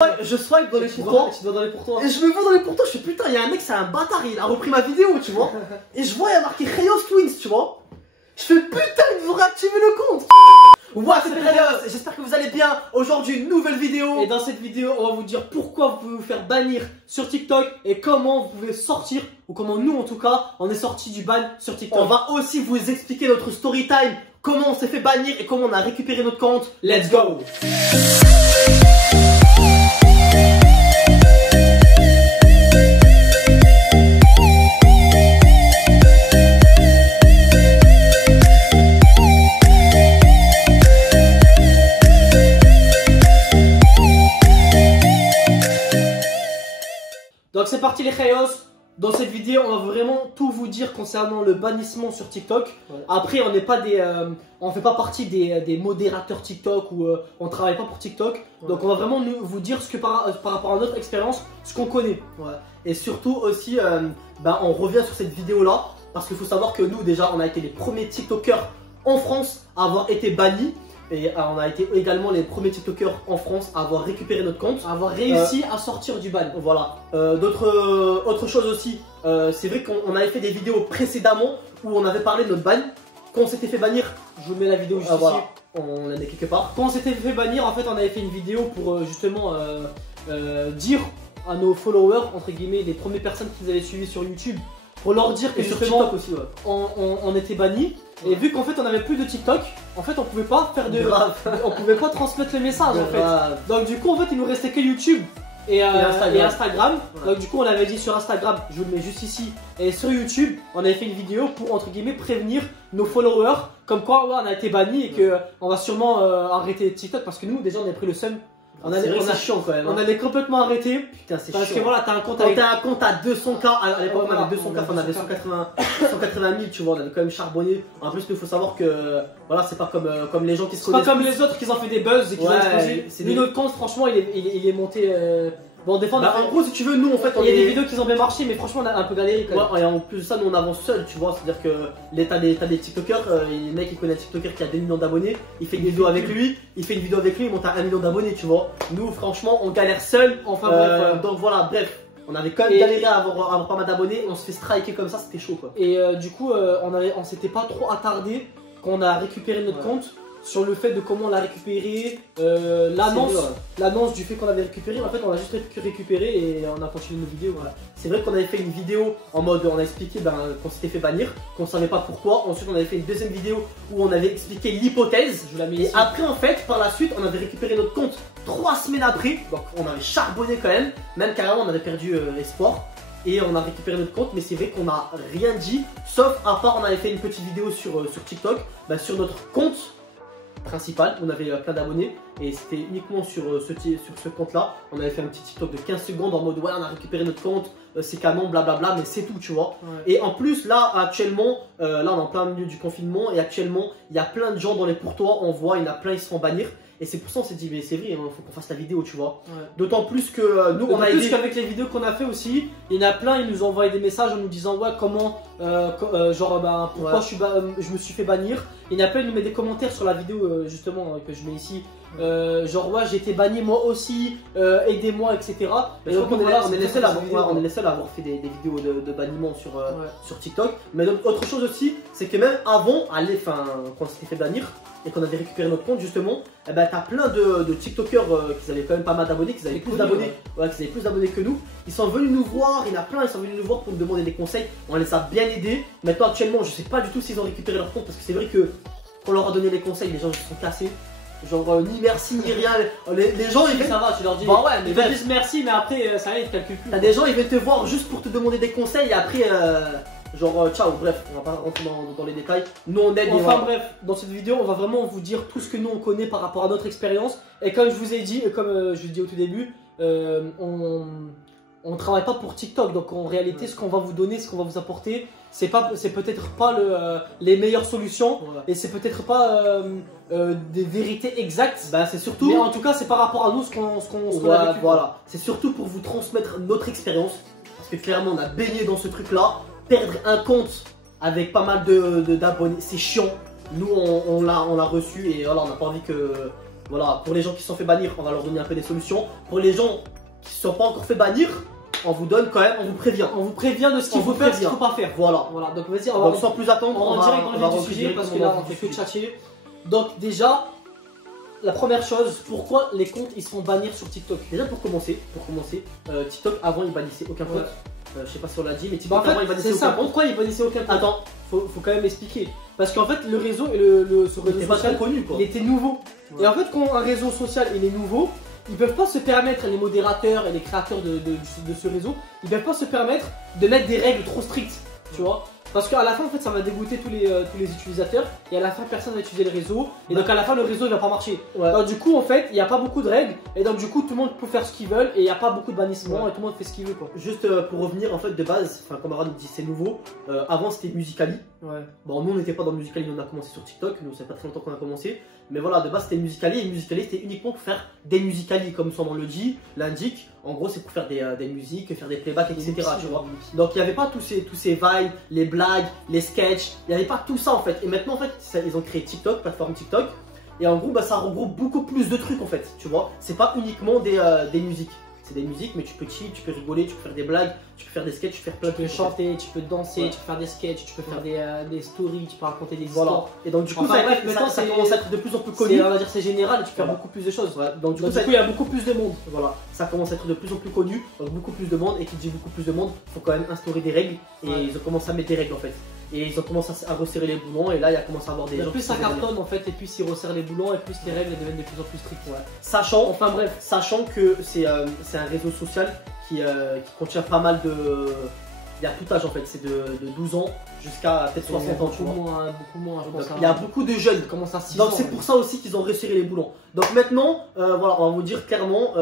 Ouais, je swipe dans les pourtants. Tu dois dans les pourtants. Et je me vois dans les pourtants, je fais putain, il y a un mec, c'est un bâtard, il a repris ma vidéo, tu vois. Et je vois, il y a marqué Rayos Twins, tu vois. Je fais putain, ils vont réactiver le compte. Ouais, c'est Rayos, j'espère que vous allez bien. Aujourd'hui, une nouvelle vidéo. Et dans cette vidéo, on va vous dire pourquoi vous pouvez vous faire bannir sur TikTok et comment vous pouvez sortir, ou comment nous en tout cas, on est sorti du ban sur TikTok. On va aussi vous expliquer notre story time, comment on s'est fait bannir et comment on a récupéré notre compte. Let's go. Donc c'est parti les Rayos. Dans cette vidéo, on va vraiment tout vous dire concernant le bannissement sur TikTok. Ouais. Après, on n'est pas on fait pas partie des modérateurs TikTok ou on travaille pas pour TikTok. Ouais. Donc on va vraiment vous dire ce que par rapport à notre expérience, ce qu'on connaît. Ouais. Et surtout aussi, on revient sur cette vidéo là parce qu'il faut savoir que nous déjà, on a été les premiers TikTokers en France à avoir été bannis. Et on a été également les premiers TikTokers en France à avoir récupéré notre compte, à avoir réussi à sortir du ban. Voilà. Autre chose aussi, c'est vrai qu'on avait fait des vidéos précédemment où on avait parlé de notre ban. Quand on s'était fait bannir, je vous mets la vidéo juste ici. Voilà. On en est quelque part. Quand on s'était fait bannir, en fait, on avait fait une vidéo pour justement dire à nos followers, entre guillemets, les premières personnes qui nous avaient suivis sur YouTube, pour leur dire que justement TikTok aussi, ouais. on était bannis. Et vu qu'en fait on avait plus de TikTok, en fait on pouvait pas faire de. On pouvait pas transmettre les messages en fait. Donc du coup en fait il nous restait que YouTube et Instagram. Ouais. Donc du coup on avait dit sur Instagram, je vous le mets juste ici, et sur YouTube on avait fait une vidéo pour entre guillemets prévenir nos followers comme quoi ouais, on a été bannis et que on va sûrement arrêter TikTok parce que nous déjà on a pris le seum. C'est chiant quand même. On allait complètement arrêter. Putain, c'est chiant. Parce que voilà, t'as un compte quand t'as un compte à 200K, à l'époque on avait 200K, on avait 180 000, tu vois, on avait quand même charbonné. En plus, il faut savoir que voilà, c'est pas comme les gens qui se connaissent. C'est pas comme les autres qui ont fait des buzz et qui ont explosé. Nous, notre compte, franchement, il est monté. Bon, des fois, en gros, si tu veux, nous en fait, il y a des vidéos qui ont bien marché, mais franchement, on a un peu galéré quand même. Ouais, et en plus de ça, nous on avance seul, tu vois. C'est-à-dire que t'as des TikTokers, les mecs, ils connaissent un TikToker qui a 2 millions d'abonnés, il fait une vidéo avec lui, il monte à 1 million d'abonnés, tu vois. Nous, franchement, on galère seul. Enfin, bref. Donc voilà, bref. On avait quand même galéré à avoir pas mal d'abonnés, on se fait striker comme ça, c'était chaud quoi. Et du coup, on s'était pas trop attardé quand on a récupéré notre compte sur le fait de comment on l'a récupéré, l'annonce du fait qu'on avait récupéré. En fait, on a juste récupéré et on a continué nos vidéos. Voilà. C'est vrai qu'on avait fait une vidéo en mode on a expliqué qu'on s'était fait bannir, qu'on savait pas pourquoi. Ensuite, on avait fait une deuxième vidéo où on avait expliqué l'hypothèse. Je la mets ici. Et après, en fait, par la suite, on avait récupéré notre compte 3 semaines après. Donc, on avait charbonné quand même. Même carrément, on avait perdu espoir. Et on a récupéré notre compte, mais c'est vrai qu'on n'a rien dit, sauf à part on avait fait une petite vidéo sur TikTok, sur notre compte principal, on avait plein d'abonnés et c'était uniquement sur ce compte là. On avait fait un petit TikTok de 15 secondes en mode ouais on a récupéré notre compte, c'est canon, blablabla, mais c'est tout, tu vois. Ouais. Et en plus là actuellement, là on est en plein milieu du confinement et actuellement il y a plein de gens dans les pourtoits, on voit, il y en a plein, ils se font bannir. Et c'est pour ça on s'est dit mais c'est vrai, il faut qu'on fasse la vidéo, tu vois. Ouais. D'autant plus que nous on a plus qu'avec les vidéos qu'on a fait aussi, il y en a plein, ils nous ont envoyé des messages en nous disant ouais comment pourquoi je me suis fait bannir. Il y en a plein, ils nous mettent des commentaires sur la vidéo justement que je mets ici. Genre ouais j'ai été banni moi aussi, aidez-moi, etc. Et donc on est les seuls à avoir fait des vidéos de banniment sur TikTok. Mais donc, autre chose aussi, c'est que même avant, quand on s'était fait bannir et qu'on avait récupéré notre compte justement, t'as plein de TikTokers qui avaient quand même pas mal d'abonnés, qui avaient plus d'abonnés que nous. Ils sont venus nous voir, il y en a plein, ils sont venus nous voir pour nous demander des conseils. On les a bien aidés. Maintenant actuellement je sais pas du tout s'ils ont récupéré leur compte parce que c'est vrai que quand on leur a donné les conseils, les gens se sont cassés. Genre ni merci ni rien. Les gens ils ça va, tu leur dis bah ouais, mais ils te disent merci mais après ça y est, ils te calculent plus. T'as des gens ils viennent te voir juste pour te demander des conseils et après genre ciao, bref, on va pas rentrer dans les détails. Nous on aide. Enfin bref, dans cette vidéo on va vraiment vous dire tout ce que nous on connaît par rapport à notre expérience. Et comme je vous ai dit, et comme je l'ai dit au tout début, on travaille pas pour TikTok, donc en réalité ce qu'on va vous donner, ce qu'on va vous apporter, c'est peut-être pas les meilleures solutions, et c'est peut-être pas des vérités exactes. C'est surtout. Mais en tout cas c'est par rapport à nous ce qu'on a vécu. Voilà, c'est surtout pour vous transmettre notre expérience, parce que clairement on a baigné dans ce truc là. Perdre un compte avec pas mal d'abonnés, c'est chiant. Nous on l'a reçu et voilà, on n'a pas envie que voilà, pour les gens qui se sont fait bannir, on va leur donner un peu des solutions. Pour les gens qui ne se sont pas encore fait bannir, on vous donne quand même, on vous prévient. On vous prévient de ce qu'il faut faire, ce qu'il ne faut pas faire. Voilà. Donc vas-y, on va sans plus attendre. On va direct dans le vif du sujet parce que là on fait que tchatcher. Donc déjà, la première chose, pourquoi les comptes ils se font bannir sur TikTok? Déjà pour commencer, TikTok avant il bannissait aucun compte. Je sais pas si on l'a dit, mais TikTok avant il bannissait aucun compte. Pourquoi il bannissait aucun compte? Attends, faut quand même expliquer. Parce qu'en fait le réseau et ce réseau social connu, quoi. Il était nouveau. Et en fait quand un réseau social il est nouveau, ils peuvent pas se permettre, les modérateurs et les créateurs de ce réseau, ils peuvent pas se permettre de mettre des règles trop strictes, tu vois. Parce qu'à la fin en fait ça va dégoûter tous les utilisateurs et à la fin personne va utiliser le réseau et donc à la fin le réseau il va pas marcher. Donc du coup en fait il n'y a pas beaucoup de règles et donc du coup tout le monde peut faire ce qu'il veut et il n'y a pas beaucoup de bannissement et tout le monde fait ce qu'il veut quoi. Juste pour revenir en fait de base, enfin comme Aaron dit c'est nouveau, avant c'était Musical.ly. Bon nous on n'était pas dans Musical.ly, on a commencé sur TikTok, nous ça fait pas très longtemps qu'on a commencé. Mais voilà, de base c'était Musical.ly et Musical.ly c'était uniquement pour faire des Musical.ly comme son nom le dit, l'indique. En gros c'est pour faire des musiques, faire des playbacks, etc. Tu vois. Donc il n'y avait pas tous ces vibes, les blagues, les sketchs, il n'y avait pas tout ça en fait. Et maintenant en fait ils ont créé TikTok, plateforme TikTok. Et en gros bah, ça regroupe beaucoup plus de trucs en fait, tu vois. C'est pas uniquement des musiques. C'est des musiques, mais tu peux chill, tu peux rigoler, tu peux faire des blagues, tu peux faire des sketchs, tu peux faire plein de trucs. Tu peux chanter, tu peux danser, tu peux faire des sketchs, tu peux faire des stories, tu peux raconter des histoires. Et donc du coup, maintenant ça commence à être de plus en plus connu. On va dire c'est général, tu peux faire beaucoup plus de choses. Donc du coup, il y a beaucoup plus de monde. Voilà, ça commence à être de plus en plus connu, donc beaucoup plus de monde. Et qui dit beaucoup plus de monde, il faut quand même instaurer des règles. Et ils ont commencé à mettre des règles en fait. Et ils ont commencé à resserrer les boulons et là il y a commencé à avoir des gens. Plus ça cartonne en fait et plus ils resserrent les boulons et plus les règles deviennent de plus en plus strictes. Sachant que c'est un réseau social qui contient pas mal de... Il y a tout âge en fait, c'est de 12 ans jusqu'à peut-être 60 ans. Beaucoup moins, je pense. Il y a beaucoup de jeunes. Donc c'est pour ça aussi qu'ils ont resserré les boulons. Donc maintenant, voilà, on va vous dire clairement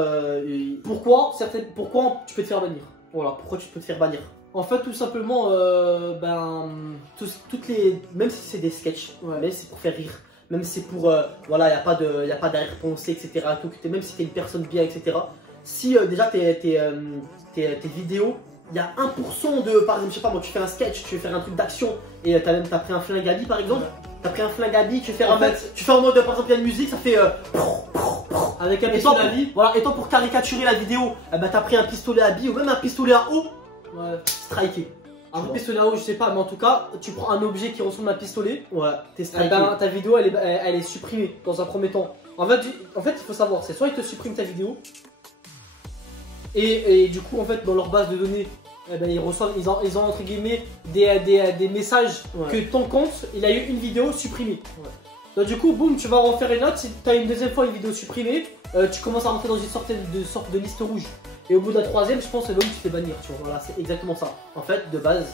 pourquoi tu peux te faire bannir. Voilà, pourquoi tu peux te faire bannir. En fait, tout simplement, même si c'est des sketchs, même si c'est pour faire rire, même si c'est pour, voilà, il n'y a pas d'arrière-pensée, etc. Même si t'es une personne bien, etc. Si déjà tes vidéos, il y a 1% de, par exemple, je sais pas moi, tu fais un sketch, tu veux faire un truc d'action et t'as pris un flingue à billes par exemple, t'as pris un flingue à billes, tu fais en mode, par exemple, il y a une musique, ça fait avec un pistolet à billes. Voilà, et toi pour caricaturer la vidéo, t'as pris un pistolet à billes ou même un pistolet à eau. Striké. Un pistolet à eau, je sais pas, mais en tout cas, tu prends un objet qui ressemble à un pistolet. T'es striké. Ta vidéo, elle est supprimée dans un premier temps. En fait, il faut savoir, c'est soit ils te suppriment ta vidéo, et du coup, en fait, dans leur base de données, ils ont entre guillemets des messages que ton compte, il a eu une vidéo supprimée. Donc du coup, boum, tu vas en faire une autre. Si tu as une deuxième fois une vidéo supprimée, tu commences à rentrer dans une sorte de liste rouge. Et au bout de la troisième, je pense que c'est là où tu te fais bannir, tu vois. Voilà, c'est exactement ça. En fait, de base,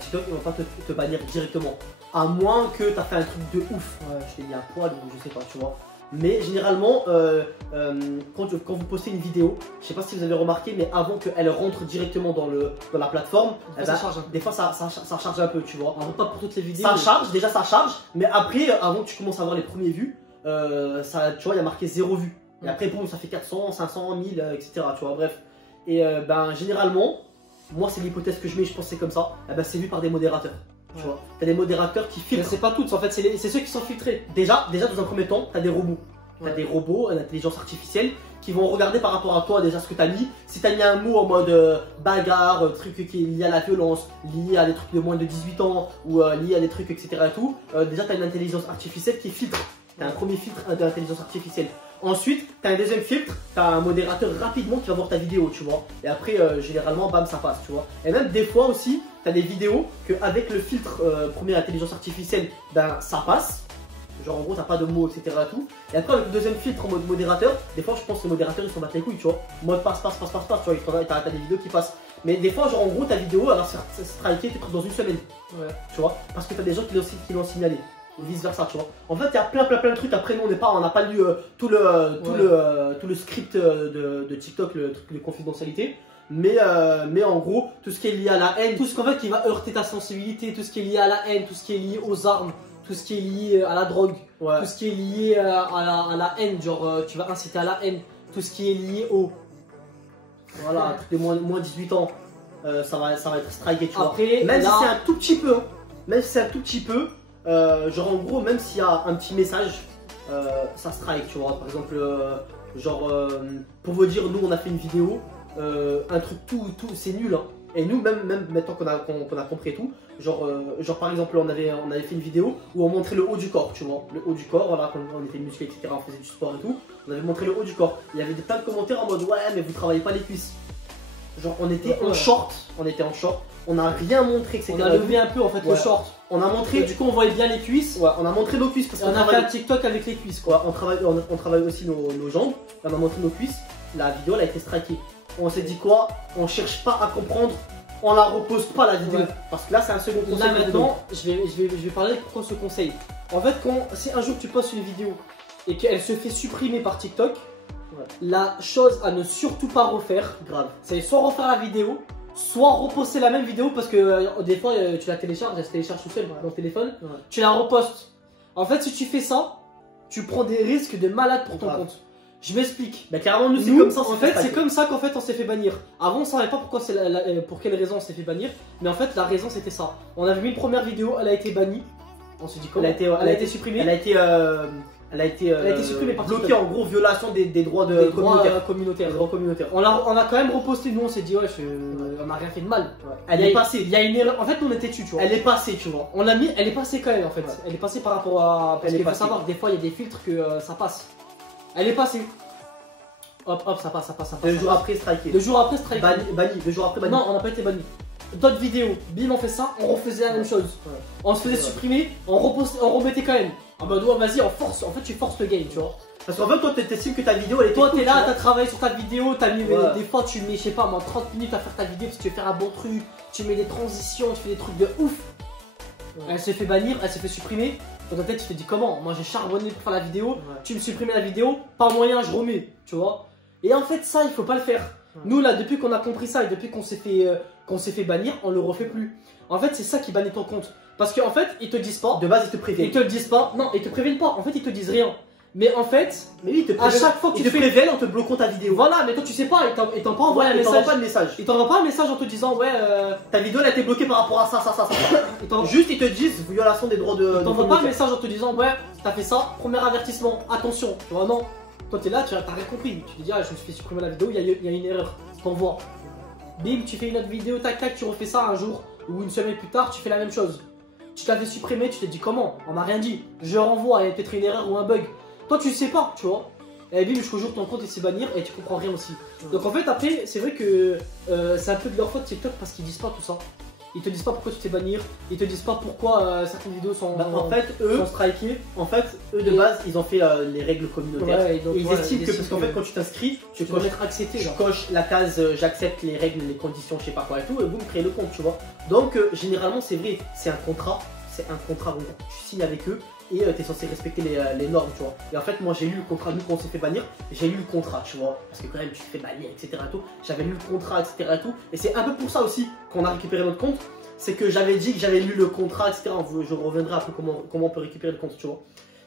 TikTok, ils vont pas te bannir directement. À moins que tu as fait un truc de ouf. Je t'ai mis un poil ou je sais pas, tu vois. Mais généralement, quand vous postez une vidéo, je sais pas si vous avez remarqué, mais avant qu'elle rentre directement dans la plateforme, des fois ça charge un peu, tu vois. Alors, pas pour toutes les vidéos. Ça charge, déjà ça charge, mais après, avant que tu commences à avoir les premiers vues, tu vois, il y a marqué 0 vues. Et après, boum, ça fait 400, 500, 1000, etc. Tu vois, bref. Et généralement, moi c'est l'hypothèse que je mets, je pense que c'est comme ça, c'est vu par des modérateurs. Tu vois, t'as des modérateurs qui filtrent. C'est pas toutes, en fait, c'est ceux qui sont filtrés. Déjà dans un premier temps, t'as des robots. T'as des robots, l'intelligence artificielle, qui vont regarder par rapport à toi déjà ce que t'as mis. Si t'as mis un mot en mode bagarre, truc qui est lié à la violence, lié à des trucs de moins de 18 ans, ou lié à des trucs, etc. et tout, déjà t'as une intelligence artificielle qui filtre. T'as un premier filtre de l'intelligence artificielle. Ensuite, tu as un deuxième filtre, tu as un modérateur rapidement qui va voir ta vidéo, tu vois. Et après, généralement, bam, ça passe, tu vois. Et même des fois aussi, tu as des vidéos qu'avec le filtre premier intelligence artificielle, ça passe. Genre, en gros, t'as pas de mots, etc. Et tout. Et après, avec le deuxième filtre en mode modérateur, des fois, je pense que les modérateurs, ils s'en battent les couilles, tu vois. Mode passe, tu vois, t'as des vidéos qui passent. Mais des fois, genre, en gros, ta vidéo, alors c'est striké, t'es pris dans une semaine. Tu vois. Parce que t'as des gens qui l'ont signalé. Ou vice versa, tu vois. En fait, il y a plein de trucs. Après, nous, on n'a pas lu tout le script de TikTok, le truc de confidentialité. Mais en gros, tout ce qui est lié à la haine, tout ce qu'en fait qui va heurter ta sensibilité, tout ce qui est lié à la haine, tout ce qui est lié aux armes, tout ce qui est lié à la drogue, tout ce qui est lié à la haine, genre tu vas inciter à la haine, tout ce qui est lié au. Voilà, tous les moins 18 ans, ça va être striké, tu vois. Après, même si c'est un tout petit peu, genre en gros, même s'il y a un petit message, ça strike, tu vois. Par exemple, pour vous dire, nous on a fait une vidéo, un truc tout c'est nul, hein. Et nous, même maintenant qu'on a compris et tout, genre par exemple, on avait fait une vidéo où on montrait le haut du corps, tu vois. Le haut du corps, voilà, quand on était musclé, etc., on faisait du sport et tout, on avait montré le haut du corps. Il y avait plein de commentaires en mode ouais, mais vous travaillez pas les cuisses. Genre, on était en short, on n'a rien montré, etc. On a levé un peu en fait le short. On a montré, et du coup, on voyait bien les cuisses. Ouais, on a montré nos cuisses parce qu'on a fait un TikTok avec les cuisses, quoi. On travaille aussi nos jambes, on a montré nos cuisses. La vidéo, elle a été strikée. On s'est dit quoi? On cherche pas à comprendre, on la repose pas la vidéo. Ouais. Parce que là, c'est un second conseil. Là maintenant, je vais parler pourquoi ce conseil. En fait, si un jour tu postes une vidéo et qu'elle se fait supprimer par TikTok, ouais, la chose à ne surtout pas refaire, grave, c'est soit refaire la vidéo, soit reposter la même vidéo parce que des fois tu la télécharges, elle se télécharge tout seul dans le téléphone, ouais, tu la repostes. En fait, si tu fais ça, tu prends des risques de malade pour ton compte. Je m'explique. Bah carrément, nous c'est comme ça. En fait, c'est comme ça qu'en fait on s'est fait bannir. Avant, on savait pas pourquoi pour quelle raison on s'est fait bannir, mais en fait la raison c'était ça. On avait mis une première vidéo, elle a été bannie. On s'est dit comment elle a été supprimée. Elle a été supprimée par bloquée en gros, violation des droits communautaires. On a quand même reposté, nous on s'est dit ouais, on a rien fait de mal. Ouais. Elle est passée. Il y a une erreur. En fait, nous on était dessus, tu vois. Elle est passée, tu vois. On l'a mis, elle est passée quand même en fait. Ouais. Elle est passée par rapport à. Parce qu'il faut savoir que des fois il y a des filtres que ça passe. Elle est passée. Hop, ça passe. Le jour après, striké. Le jour après, striké. Banni. Le jour après, banni. Non, on n'a pas été banni. D'autres vidéos, bim, on fait ça, on refaisait la même chose. Ouais. On se faisait supprimer, on remettait quand même. Ah bah, vas-y, on force. En fait, tu forces le game, tu vois. Parce qu'en fait, toi, t'estimes que ta vidéo, elle était. Toi, t'es là, t'as travaillé sur ta vidéo, t'as mis. Des fois, tu mets, je sais pas, moi, 30 minutes à faire ta vidéo parce que tu veux faire un bon truc, tu mets des transitions, tu fais des trucs de ouf. Ouais. Elle s'est fait bannir, elle s'est fait supprimer. Dans ta tête, tu te dis comment? Moi, j'ai charbonné pour faire la vidéo, ouais, tu me supprimes la vidéo, pas moyen, je remets, tu vois. Et en fait, ça, il faut pas le faire. Ouais. Nous, là, depuis qu'on a compris ça et depuis qu'on s'est fait bannir, on le refait plus. En fait, c'est ça qui bannit ton compte. Parce qu'en fait, ils te disent pas. De base, ils te préviennent. Ils te le disent pas. Non, ils te préviennent pas. En fait, ils te disent rien. Mais en fait, oui, à chaque fois que tu te préviennent en te bloquant ta vidéo. Voilà, mais toi, tu sais pas. Ils t'envoient pas envoyé un message. Ils t'envoient pas un message en te disant, ouais, ta vidéo, elle a été bloquée par rapport à ça. Juste, ils te disent violation des droits de. Ils t'envoient pas un message en te disant, ouais, t'as fait ça, premier avertissement, attention. Tu vois, non. Toi t'es là, t'as rien compris. Tu te dis, ah, je me suis fait supprimer la vidéo, il y a une erreur. T'envoies. Bim, tu fais une autre vidéo, tac, tu refais ça un jour ou une semaine plus tard, tu fais la même chose. Tu t'avais supprimé, tu t'es dit comment? On m'a rien dit. Je renvoie, il y a peut-être une erreur ou un bug. Toi tu sais pas, tu vois. Et bim, jusqu'au jour ton compte il s'est bannir et tu comprends rien aussi. Donc en fait, après, c'est vrai que c'est un peu de leur faute TikTok parce qu'ils disent pas tout ça. Ils te disent pas pourquoi tu t'es bannir, ils te disent pas pourquoi certaines vidéos sont, en fait, sont strikées. En fait, eux de base, ils ont fait les règles communautaires. Ouais, et ils estiment que parce qu'en fait, quand tu t'inscris, tu coches la case j'accepte les règles, les conditions, je sais pas quoi et tout, et boum, créer le compte, tu vois. Donc, généralement, c'est vrai, c'est un contrat, bon, tu signes avec eux et tu es censé respecter les normes, tu vois. Et en fait, moi j'ai lu le contrat, nous quand on s'est fait bannir, j'ai lu le contrat, tu vois, parce que quand même tu te fais bannir, etc. J'avais lu le contrat, etc. Et c'est un peu pour ça aussi qu'on a récupéré notre compte, c'est que j'avais dit que j'avais lu le contrat, etc. Je reviendrai après comment on peut récupérer le compte, tu vois.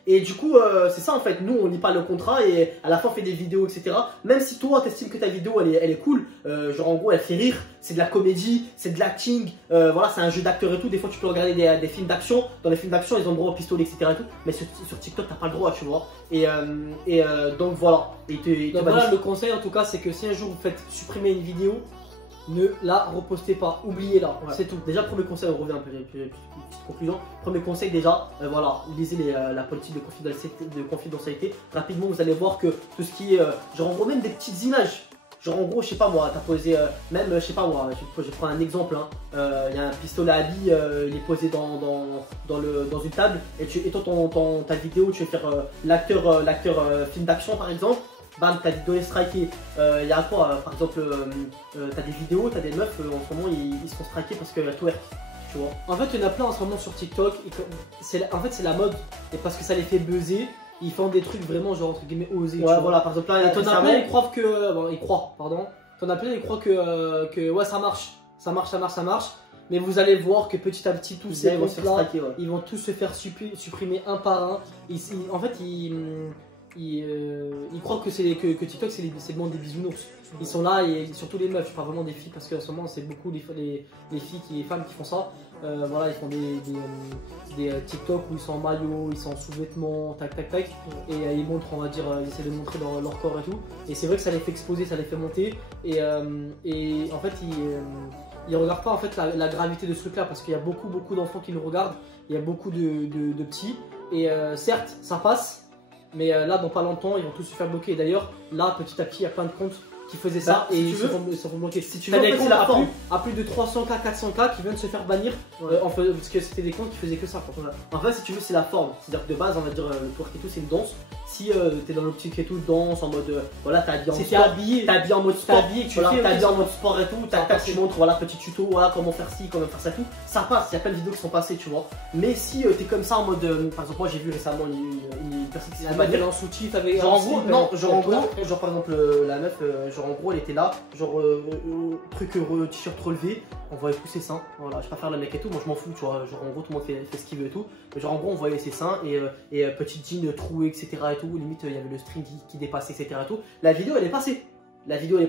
Et du coup, c'est ça en fait, nous on lit pas le contrat et à la fin on fait des vidéos, etc. Même si toi t'estimes que ta vidéo elle est cool, genre en gros elle fait rire, c'est de la comédie, c'est de l'acting, voilà, c'est un jeu d'acteur et tout. Des fois tu peux regarder des films d'action, dans les films d'action ils ont le droit au pistolet, etc. et tout. Mais sur TikTok t'as pas le droit, tu vois. Et donc voilà. Donc voilà, le conseil en tout cas, c'est que si un jour vous faites supprimer une vidéo, ne la repostez pas, oubliez-la, ouais, c'est tout. Déjà, premier conseil, on revient un peu, petite conclusion. Premier conseil, déjà, voilà, lisez la politique de confidentialité. Rapidement, vous allez voir que tout ce qui est, genre en gros, même des petites images. Genre en gros, je sais pas moi, t'as posé, même, je sais pas moi, je prends un exemple, il y a un pistolet à billes, il est posé dans une table, et toi, ta vidéo, tu veux faire l'acteur film d'action par exemple. Bam, ta vidéo est strikée. Il y a quoi par exemple, t'as des vidéos, t'as des meufs en ce moment ils se font striker parce qu'elles twerk, tu vois. En fait, il y en a plein en ce moment sur TikTok. En fait, c'est la mode. Et parce que ça les fait buzzer, ils font des trucs vraiment genre entre guillemets osés. Ouais, voilà, par exemple là, t'en as plein, ils croient que. Bon, ils croient, pardon. T'en as plein, ils croient que ouais, ça marche. Ça marche. Mais vous allez voir que petit à petit, tous ces comptes là, ils vont tous se faire supprimer un par un. En fait, ils croient que TikTok c'est le monde des bisounours. Ils sont là et surtout les meufs, je parle vraiment des filles parce qu'en ce moment c'est beaucoup les filles, les femmes qui font ça. Voilà, ils font des TikTok où ils sont en maillot, ils sont en sous-vêtements, tac tac tac, et ils montrent, on va dire, ils essaient de montrer leur corps et tout. Et c'est vrai que ça les fait exploser, ça les fait monter. Et en fait, ils regardent pas en fait la gravité de ce truc-là parce qu'il y a beaucoup d'enfants qui nous regardent, il y a beaucoup de petits. Et certes, ça passe, mais là, dans pas longtemps, ils vont tous se faire bloquer. Et d'ailleurs, là, petit à petit, il y a plein de comptes qui faisaient ça et ils se font bloquer. Si tu veux, des comptes à plus de 300K, 400K qui viennent se faire bannir parce que c'était des comptes qui faisaient que ça. En fait, si tu veux, c'est la forme. C'est-à-dire que de base, on va dire le twerk et tout, c'est une danse. Si t'es dans l'optique et tout, danse en mode voilà, t'es habillé en sport, t'es habillé en mode sport, t'es habillé en mode sport et tout, tu montres voilà, petit tuto, voilà comment faire ci, comment faire ça, tout, ça passe. Il y a plein de vidéos qui sont passées, tu vois. Mais si t'es comme ça en mode, par exemple, moi j'ai vu récemment une personne qui s'est bannir en sous-titre avec genre en gros, non, genre en gros, genre par exemple la meuf, genre en gros elle était là, genre truc t-shirt relevé, on voyait tous ses seins, voilà, je préfère le mec et tout, moi je m'en fous, tu vois, genre en gros tout le monde fait ce qu'il veut et tout, mais genre en gros on voyait ses seins et petite jean trouée, etc. et tout, limite il y avait le string qui dépassait, etc. et tout. La vidéo elle est passée, mais genre,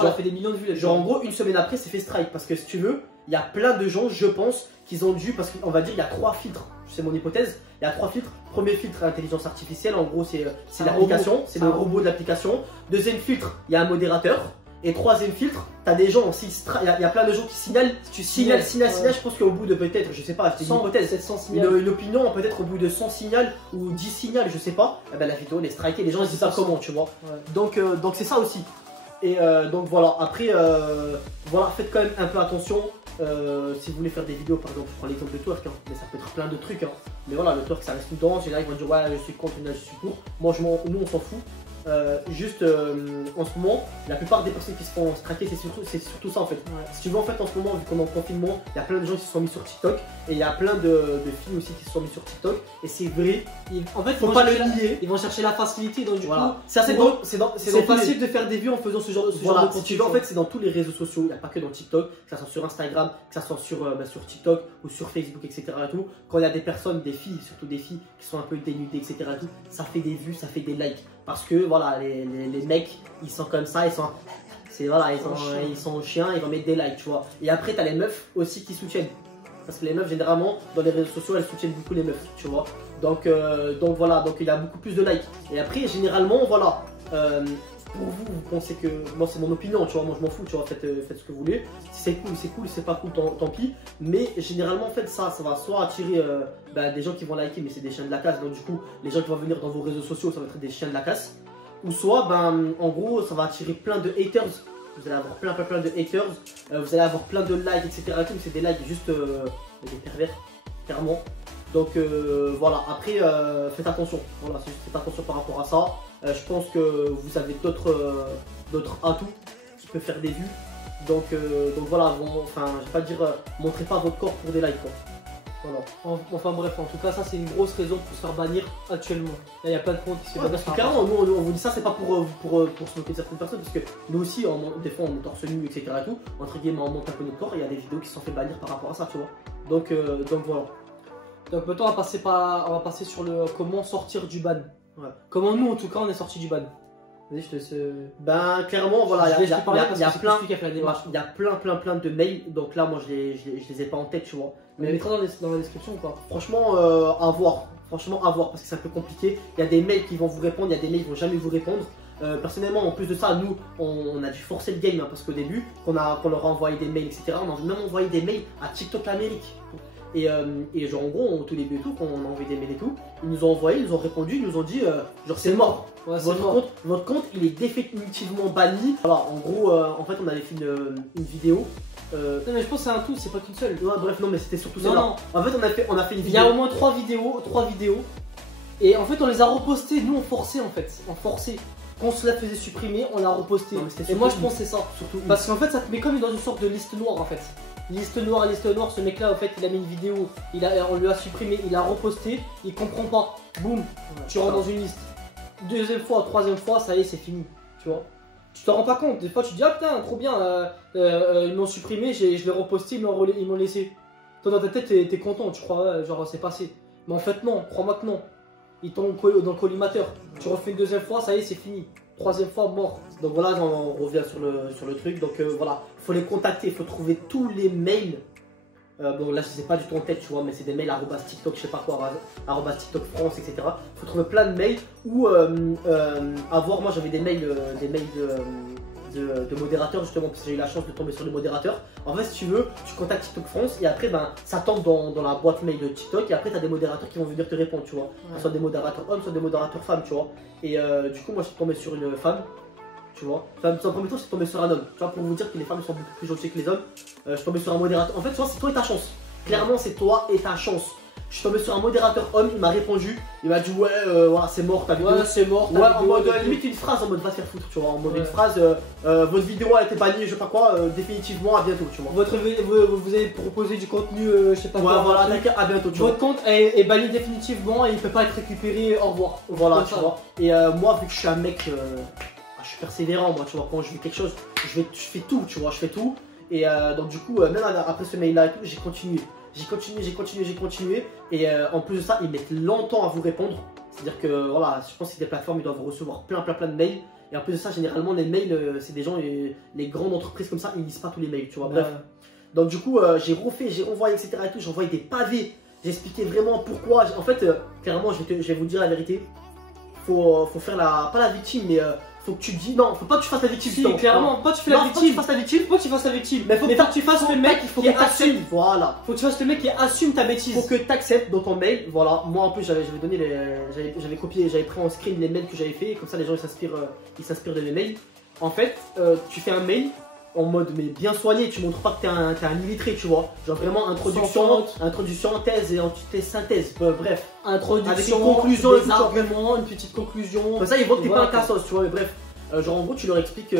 elle a fait des millions de vues. Genre en gros une semaine après c'est fait strike, parce que si tu veux, il y a plein de gens, je pense, qu'ils ont dû, parce qu'on va dire il y a 3 filtres, c'est mon hypothèse, il y a 3 filtres. Premier filtre, intelligence artificielle, en gros c'est l'application, c'est le robot de l'application. Deuxième filtre, il y a un modérateur. Et troisième filtre, t'as des gens, il y a plein de gens qui signalent. Si tu signales, je pense qu'au bout de peut-être, je sais pas, c'est une hypothèse, une opinion, peut-être au bout de 100 signals ou 10 signals, je sais pas, eh ben la vidéo elle est strikée, les gens ils disent pas comment, tu vois. Donc c'est ça aussi. Et donc voilà, après, voilà, faites quand même un peu attention. Si vous voulez faire des vidéos, par exemple, je prends l'exemple de twerk, mais ça peut être plein de trucs. Mais voilà, le twerk ça reste une danse, il y en a qui vont dire ouais, je suis contre, je suis pour. Moi, nous on s'en fout. Juste en ce moment, la plupart des personnes qui se font straquer, c'est surtout ça en fait. Si tu veux, en fait, en ce moment, vu qu'on est en confinement, il y a plein de gens qui se sont mis sur TikTok et il y a plein de filles aussi qui se sont mis sur TikTok. Et c'est vrai, en fait, faut pas le nier. Ils vont chercher la facilité, donc du coup, c'est facile de faire des vues en faisant ce genre de contenu. Si tu veux, en fait, c'est dans tous les réseaux sociaux, il n'y a pas que dans TikTok, que ça soit sur Instagram, que ça soit sur TikTok ou sur Facebook, etc. et tout. Quand il y a des personnes, des filles, surtout des filles qui sont un peu dénudées, etc. et tout, ça fait des vues, ça fait des likes. Parce que voilà, les mecs, ils sont comme ça, ils sont chiens, ils vont mettre des likes, tu vois. Et après, t'as les meufs aussi qui soutiennent. Parce que les meufs, généralement, dans les réseaux sociaux, elles soutiennent beaucoup les meufs, tu vois. Donc voilà, donc il y a beaucoup plus de likes. Et après, généralement, voilà, pour vous, vous pensez que, moi c'est mon opinion, tu vois, moi je m'en fous, tu vois, faites ce que vous voulez. Si c'est cool, si c'est pas cool, tant pis. Mais généralement, en fait, ça va soit attirer des gens qui vont liker, mais c'est des chiens de la casse. Donc du coup, les gens qui vont venir dans vos réseaux sociaux, ça va être des chiens de la casse. Ou soit, en gros, ça va attirer plein de haters. Vous allez avoir plein de haters. Vous allez avoir plein de likes, etc. Mais c'est des likes juste des pervers, clairement. Donc voilà, après faites attention. Voilà, faites attention par rapport à ça. Je pense que vous avez d'autres atouts qui peuvent faire des vues. Donc voilà, enfin je vais pas dire montrez pas votre corps pour des likes quoi. Voilà. Enfin bref, en tout cas ça c'est une grosse raison pour se faire bannir actuellement. Là il y a plein de comptes qui se font bannir. Parce que clairement nous on vous dit ça, c'est pas pour se moquer de certaines personnes, parce que nous aussi des fois on est torse nu, etc. et tout, entre guillemets on monte un peu notre corps et il y a des vidéos qui se sont fait bannir par rapport à ça, tu vois. Donc voilà. Donc maintenant on va passer sur le comment sortir du ban. Comment nous en tout cas on est sorti du ban. Vas-y, je te laisse. Ben clairement voilà, il y a plein de mails, donc là moi je les ai pas en tête, tu vois. Mais mettra dans la description ou pas? Franchement à voir, parce que c'est un peu compliqué. Il y a des mails qui vont vous répondre, il y a des mails qui vont jamais vous répondre. Personnellement, en plus de ça, nous on a dû forcer le game parce qu'au début, qu'on leur a envoyé des mails, etc. On a même envoyé des mails à TikTok Amérique. Et genre en gros, au tout début et tout, quand on a envoyé des mails et tout, ils nous ont envoyé, ils nous ont répondu, ils nous ont dit genre c'est mort. Ouais, votre compte il est définitivement banni. Voilà, en gros, en fait on avait fait une vidéo. Non mais je pense que c'est un tout, c'est pas qu'une seule. Ouais, bref, non mais c'était surtout ça. En fait on a fait une vidéo. Il y a au moins 3 vidéos. Et en fait on les a repostées, nous on forçait en fait. On forçait. Quand on se la faisait supprimer, on l'a reposté. Et moi je pense que c'est ça. Surtout parce qu'en fait ça te met comme dans une sorte de liste noire en fait. Liste noire, ce mec là en fait il a mis une vidéo, on lui a supprimé, il a reposté, il comprend pas, boum, tu rentres dans une liste. Deuxième fois, troisième fois, ça y est c'est fini, tu vois. Tu t'en rends pas compte, des fois tu te dis ah putain trop bien, ils m'ont supprimé, je l'ai reposté, ils m'ont laissé. Toi dans ta tête t'es content, tu crois genre c'est passé. Mais en fait non, crois-moi que non. il tombe dans le collimateur. Tu refais une deuxième fois, ça y est, c'est fini. Troisième fois, mort. Donc voilà, on revient sur le truc. Donc voilà, il faut les contacter, il faut trouver tous les mails. Bon là je sais pas du tout en tête, tu vois, mais c'est des mails @TikTok, je sais pas quoi, @TikTok France, etc. Il faut trouver plein de mails ou avoir, moi j'avais des mails de modérateurs justement, parce que j'ai eu la chance de tomber sur les modérateurs. En fait, si tu veux, tu contactes TikTok France et après ben ça tombe dans la boîte mail de TikTok et après tu as des modérateurs qui vont venir te répondre, tu vois. Ouais. Soit des modérateurs hommes, soit des modérateurs femmes, tu vois. Et du coup, moi je suis tombé sur une femme. Tu vois, enfin, dans le premier temps, je suis tombé sur un homme. Tu vois, pour vous dire que les femmes sont beaucoup plus gentilles que les hommes. Je suis tombé sur un modérateur. En fait, tu vois, c'est toi et ta chance. Clairement, c'est toi et ta chance. Je suis tombé sur un modérateur homme, il m'a répondu. Il m'a dit, ouais, voilà, c'est mort ta vidéo. Ouais, c'est mort. Ouais, en mode limite une phrase en mode va te faire foutre, tu vois. En mode une phrase, votre vidéo a été bannie, je sais pas quoi, définitivement, à bientôt, tu vois. Vous avez proposé du contenu, je sais pas quoi. Ouais, voilà, à bientôt, tu vois. Votre compte est banni définitivement et il peut pas être récupéré, au revoir. Voilà, tu vois. Et moi, vu que je suis un mec. Je suis persévérant, moi, tu vois, quand je vis quelque chose, je fais tout, tu vois, je fais tout. Et donc du coup, même après ce mail là et tout, j'ai continué. Et en plus de ça, ils mettent longtemps à vous répondre. C'est-à-dire que voilà, je pense que des plateformes, ils doivent recevoir plein de mails. Et en plus de ça, généralement, les mails, c'est des gens, les grandes entreprises comme ça, ils lisent pas tous les mails, tu vois. Bref. Donc du coup, j'ai refait, j'ai renvoyé, etc. et tout. J'ai envoyé des pavés. J'ai expliqué vraiment pourquoi. En fait, clairement, je vais vous dire la vérité. Faut faire pas la victime, mais faut que tu dis non, faut pas que tu fasses la victime. Si, clairement, pas que tu fais la victime. Faut que tu fasses la victime. Faut que tu fasses la victime. Mais faut que tu fasses le mec qui assume. Voilà. Faut que tu fasses le mec qui assume ta bêtise. Faut que tu acceptes dans ton mail. Voilà. Moi en plus j'avais donné j'avais copié, j'avais pris en screen les mails que j'avais fait. Comme ça les gens ils s'inspirent de mes mails. En fait, tu fais un mail en mode mais bien soigné. Tu montres pas que t'es un illettré, tu vois. Genre vraiment introduction, thèse et antithèse, synthèse. Bref. Introduction, avec une conclusion, des arguments, une petite conclusion. Comme ça ils voient que t'es pas un cassos, tu vois. Mais bref. Genre en gros tu leur expliques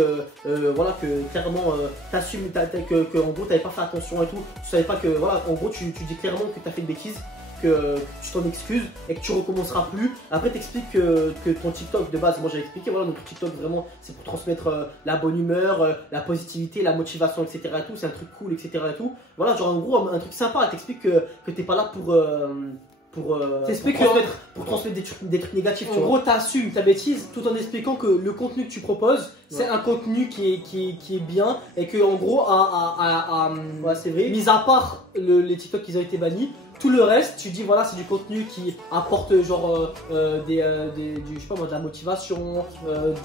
voilà que clairement t'assumes que en gros t'avais pas fait attention et tout, tu savais pas que voilà en gros tu dis clairement que t'as fait une bêtise, que tu t'en excuses et que tu recommenceras plus. Après t'expliques que ton TikTok de base, moi j'avais expliqué voilà, notre TikTok vraiment c'est pour transmettre la bonne humeur, la positivité, la motivation, etc. et tout, c'est un truc cool, etc. et tout. Voilà, genre en gros un truc sympa, t'expliques que t'es pas là pour transmettre des trucs négatifs. En gros, t'assumes ta bêtise tout en expliquant que le contenu que tu proposes, c'est un contenu qui est bien et que en gros, c'est vrai. Mis à part les TikTok qui ont été bannis, tout le reste, tu dis voilà, c'est du contenu qui apporte genre je sais pas moi, de la motivation,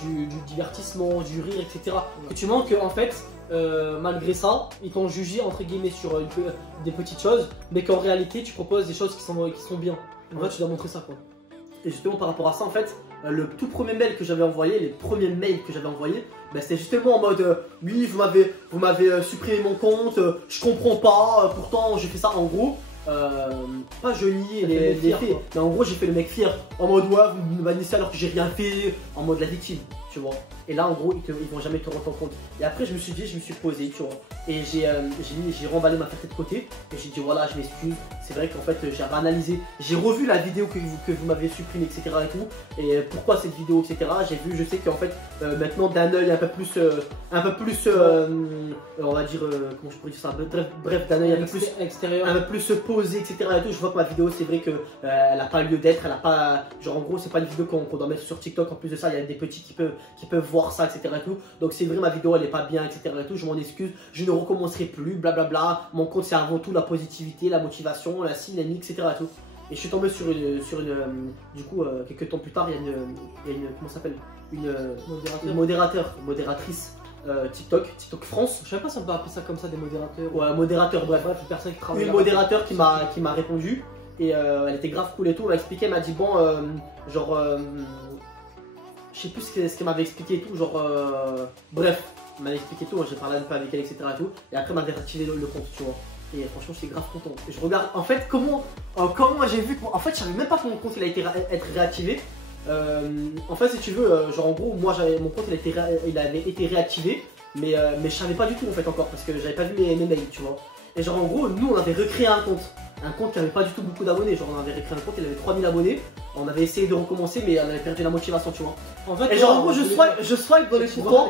du divertissement, du rire, etc. Que tu montres que en fait, malgré ça, ils t'ont jugé entre guillemets sur des petites choses, mais qu'en réalité, tu proposes des choses qui sont bien. En fait, tu dois montrer ça quoi. Et justement par rapport à ça, en fait, le tout premier mail que j'avais envoyé, les premiers mails que j'avais envoyés, bah, c'était justement en mode oui, vous m'avez supprimé mon compte, je comprends pas, pourtant j'ai fait ça en gros. Pas je nie les faits, mais en gros j'ai fait le mec fier en mode ouais vous me bannissez alors que j'ai rien fait, en mode la victime, tu vois. Et là en gros ils vont jamais te rendre en compte. Et après je me suis posé, tu vois, et j'ai remballé ma fierté de côté et j'ai dit voilà je m'excuse, c'est vrai qu'en fait j'avais analysé, j'ai revu la vidéo que vous m'avez supprimée, etc. et tout, et pourquoi cette vidéo, etc. Je sais qu'en fait maintenant d'un œil un peu plus on va dire comment je pourrais dire ça, bref d'un œil un peu plus extérieur, un peu plus posé, etc. et tout, je vois que ma vidéo c'est vrai que elle a pas lieu d'être, elle a pas, genre en gros c'est pas une vidéo qu'on doit mettre sur TikTok. En plus de ça il y a des petits qui peuvent voir ça, etc. et tout, donc c'est vrai ma vidéo elle est pas bien, etc. et tout, je m'en excuse, je ne recommencerai plus, blablabla. Mon compte c'est avant tout la positivité, la motivation, la dynamique, etc. et tout. Et je suis tombé sur une du coup quelques temps plus tard il y a une comment ça s'appelle, une modératrice TikTok France. Je sais pas si on peut appeler ça comme ça, des modérateurs. Ouais, modérateur, bref, une personne qui travaille. Une modérateur qui m'a répondu et elle était grave cool et tout. Elle m'a expliqué, elle m'a dit bon, genre, je sais plus ce qu'elle m'avait expliqué et tout, genre, bref, elle m'avait expliqué tout. J'ai parlé un peu avec elle, etc. et tout. Et après, elle m'avait réactivé le compte, tu vois. Et franchement, je suis grave content. Et je regarde, en fait, comment j'ai vu, en fait, je savais même pas que mon compte il a été réactivé. En fait si tu veux, genre en gros moi mon compte il avait été réactivé, mais je savais pas du tout en fait encore parce que j'avais pas vu mes mails, tu vois. Et genre en gros nous on avait recréé un compte qui avait pas du tout beaucoup d'abonnés, genre on avait recréé un compte, il avait 3000 abonnés, on avait essayé de recommencer mais on avait perdu la motivation, tu vois. En fait, et genre en gros je swipe dans les pourtants,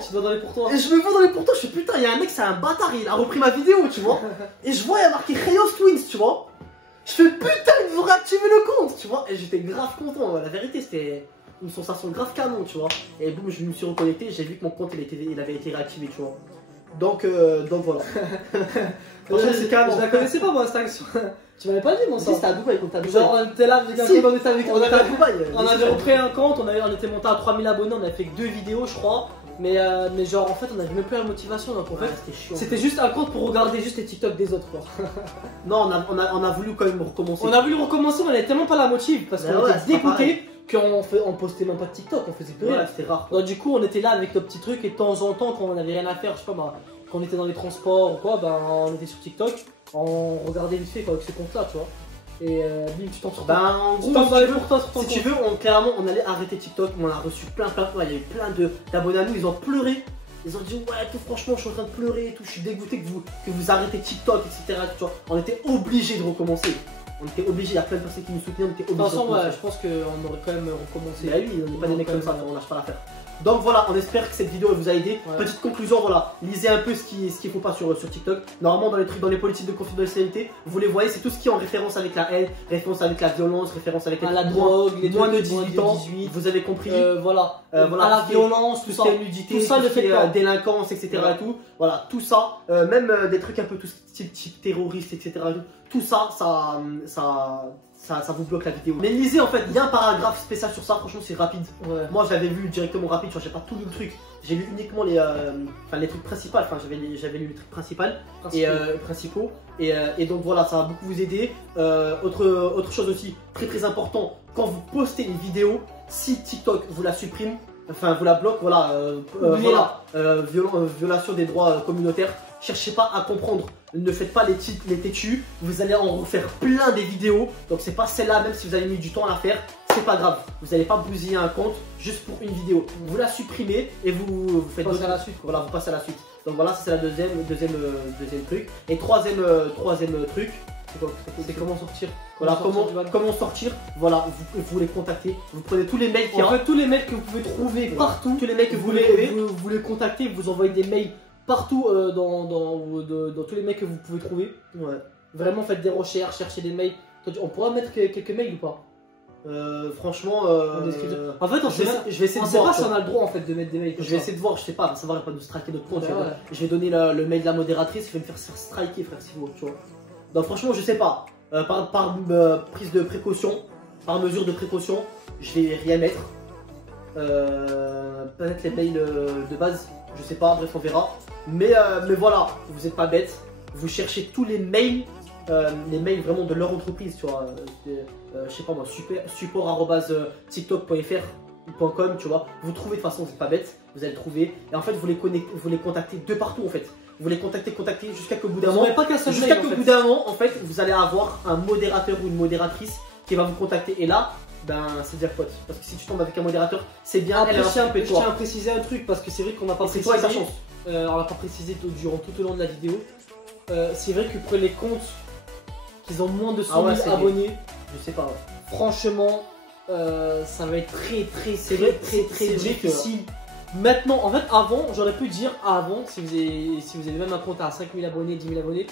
et je me vois dans les pourtants, je fais putain il y a un mec c'est un bâtard, il a repris ma vidéo, tu vois. Et je vois il y a marqué Chaos Twins, tu vois. Je fais putain, ils ont réactivé le compte, tu vois. Et j'étais grave content, la vérité, c'était une sensation grave canon, tu vois. Et boum, je me suis reconnecté, j'ai vu que mon compte il avait été réactivé, tu vois. Donc voilà. Franchement, c'est calme. Je la connaissais pas, moi, cette action. Tu m'avais pas dit, mon si, c'était à Dubaï, quand t'as Dubaï. Genre, on était là avec un compte, on était avec on avait repris un compte, on était monté à 3000 abonnés, on avait fait que 2 vidéos, je crois. Mais genre, en fait, on avait même plus la motivation. Donc, en fait, c'était juste un compte pour regarder juste les TikTok des autres, quoi. Non, on a voulu quand même recommencer. On a voulu recommencer, mais on avait tellement pas la motive parce qu'on était dégoûtés qu'on postait même pas de TikTok, on faisait plus rien. C'était rare. Donc, du coup, on était là avec nos petits trucs et de temps en temps, quand on avait rien à faire, je sais pas, bah, quand on était dans les transports ou quoi, ben on était sur TikTok, on regardait vite fait quoi, avec ce compte là, tu vois. Et bim, tu t'en sors. Ben en gros, si tu veux, clairement on allait arrêter TikTok, mais on a reçu plein de fois, il y a eu plein d'abonnés à nous, ils ont pleuré. Ils ont dit ouais tout franchement je suis en train de pleurer et tout, je suis dégoûté que vous arrêtez TikTok, etc. Tu vois. On était obligés de recommencer. On était obligés, il y a plein de personnes qui nous soutenaient, on était obligés. De toute façon, ouais, je pense qu'on aurait quand même recommencé. Bah oui, on n'est pas des mecs comme ça, on lâche pas l'affaire. Donc voilà, on espère que cette vidéo vous a aidé. Ouais. Petite conclusion, voilà, lisez un peu ce qu'il faut pas sur TikTok. Normalement, dans les trucs, dans les politiques de confidentialité, vous les voyez, c'est tout ce qui est en référence avec la haine, référence avec la violence, référence avec la drogue, les moins de 18 ans. Vous avez compris. Voilà, à la violence, tout ça, nudité, tout ça, délinquance, etc. Ouais. Et tout. Voilà, tout ça, même des trucs un peu tout type terroriste, etc. Tout ça, ça vous bloque la vidéo. Mais lisez en fait, il y a un paragraphe spécial sur ça, franchement c'est rapide. Ouais. Moi je l'avais vu directement rapide, j'ai pas tout lu le truc. J'ai lu uniquement les trucs principaux, enfin j'avais lu les trucs principaux. Et donc voilà, ça va beaucoup vous aider. Autre chose aussi, très important, quand vous postez une vidéo, si TikTok vous la supprime, enfin vous la bloque, voilà, violation des droits communautaires. Cherchez pas à comprendre, ne faites pas les titres, les têtus, vous allez en refaire plein des vidéos. Donc c'est pas celle-là, même si vous avez mis du temps à la faire, c'est pas grave. Vous n'allez pas bousiller un compte juste pour une vidéo. Vous la supprimez et vous faites passer à la suite. Voilà, vous passez à la suite. Donc voilà, ça c'est la deuxième truc. Et troisième truc, c'est comment sortir. Voilà, comment sortir. Voilà, vous les contactez. Vous prenez tous les mails qu'il y a. En fait, tous les mails que vous pouvez trouver partout, tous les mails que vous les contactez, vous envoyez des mails partout dans tous les mails que vous pouvez trouver. Ouais. Vraiment faites des recherches, cherchez des mails. On pourra mettre quelques mails ou pas? Franchement, en fait, je vais essayer de voir si on a le droit en fait de mettre des mails. Je vais essayer de voir, je sais pas, ça va pas nous striker notre compte. Je vais donner le mail de la modératrice, je vais me faire striker, frère, si vous, tu vois. Donc franchement, je sais pas. Par prise de précaution, par mesure de précaution, je vais rien mettre. Peut-être les mails de base, je sais pas, bref on verra. Mais voilà, vous êtes pas bêtes, vous cherchez tous les mails vraiment de leur entreprise, tu vois. Je sais pas moi, support@tiktok.fr.com, tu vois. Vous trouvez de toute façon, vous êtes pas bêtes, vous allez le trouver. Et en fait, vous les contactez de partout en fait. Vous les contactez jusqu'à qu'au bout d'un moment, en fait, vous allez avoir un modérateur ou une modératrice qui va vous contacter. Et là, ben c'est jackpot. Parce que si tu tombes avec un modérateur, c'est bien. Après, je tiens à préciser un truc parce que c'est vrai qu'on n'a pas précisé. C'est toi avec ta chance. On l'a pas précisé durant tout au long de la vidéo. C'est vrai que pour les comptes qu'ils ont moins de 100 000 abonnés, je sais pas. Franchement, ça va être très difficile. Maintenant, en fait, avant, j'aurais pu dire si vous avez même un compte à 5000 abonnés, 10 000 abonnés,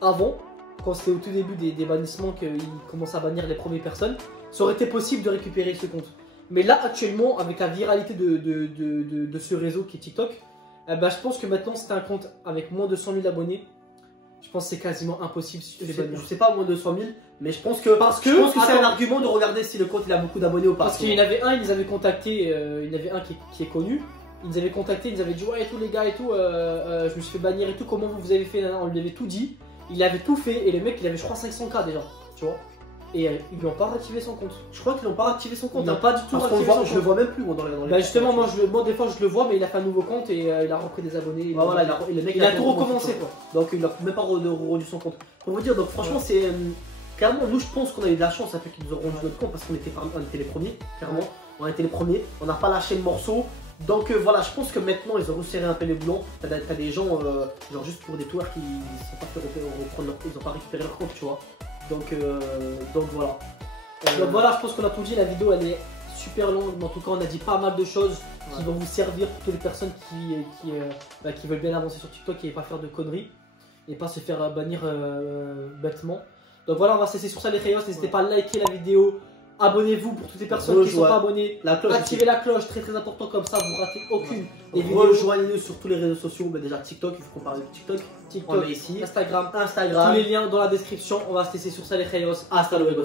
avant, quand c'était au tout début des bannissements qu'ils commençaient à bannir les premières personnes, ça aurait été possible de récupérer ce compte. Mais là, actuellement, avec la viralité de ce réseau qui est TikTok, je pense que maintenant, c'est un compte avec moins de 100 000 abonnés. Je pense que c'est quasiment impossible si tu fais bannir. Je sais pas moins de 100 000, mais je pense que c'est un argument de regarder si le compte il a beaucoup d'abonnés ou pas. Parce qu'il y en avait un, ils nous avaient contacté, il y en avait un qui est connu. Ils nous avaient contacté, ils nous avaient dit ouais tous les gars et tout, je me suis fait bannir et tout, comment vous avez fait? On lui avait tout dit, il avait tout fait et le mec il avait je crois 500K déjà, tu vois. Et ils lui ont pas réactivé son compte. Je crois qu'ils n'ont pas réactivé son compte. Ils n'ont pas du tout réactivé son compte. Je le vois même plus moi dans les justement moi des fois je le vois mais il a fait un nouveau compte et il a repris des abonnés. Voilà, il a tout recommencé quoi. Donc il n'a même pas rendu son compte. Pour vous dire, donc franchement c'est... Clairement nous je pense qu'on a eu de la chance après qu'ils nous ont rendu notre compte parce qu'on était les premiers, clairement. On a été les premiers, on n'a pas lâché le morceau. Donc voilà, je pense que maintenant ils ont resserré un peu les boulons. T'as des gens, genre juste pour des tours qui sont pas fait reprendre ils ont pas récupéré leur compte, tu vois. Donc voilà. Donc voilà, je pense qu'on a tout dit. La vidéo elle est super longue, mais en tout cas on a dit pas mal de choses qui vont vous servir pour toutes les personnes qui veulent bien avancer sur TikTok et pas faire de conneries et pas se faire bannir bêtement. Donc voilà, on va se laisser sur ça les Rayos. N'hésitez pas à liker la vidéo. Abonnez-vous pour toutes les personnes qui ne sont pas abonnées. Activez la cloche, très important, comme ça vous ratez aucune des vidéos. Rejoignez-nous sur tous les réseaux sociaux. Mais déjà TikTok, il faut qu'on parle de TikTok. TikTok, ici. Instagram. Tous les liens dans la description. On va se laisser sur ça les Rayos. Hasta luego.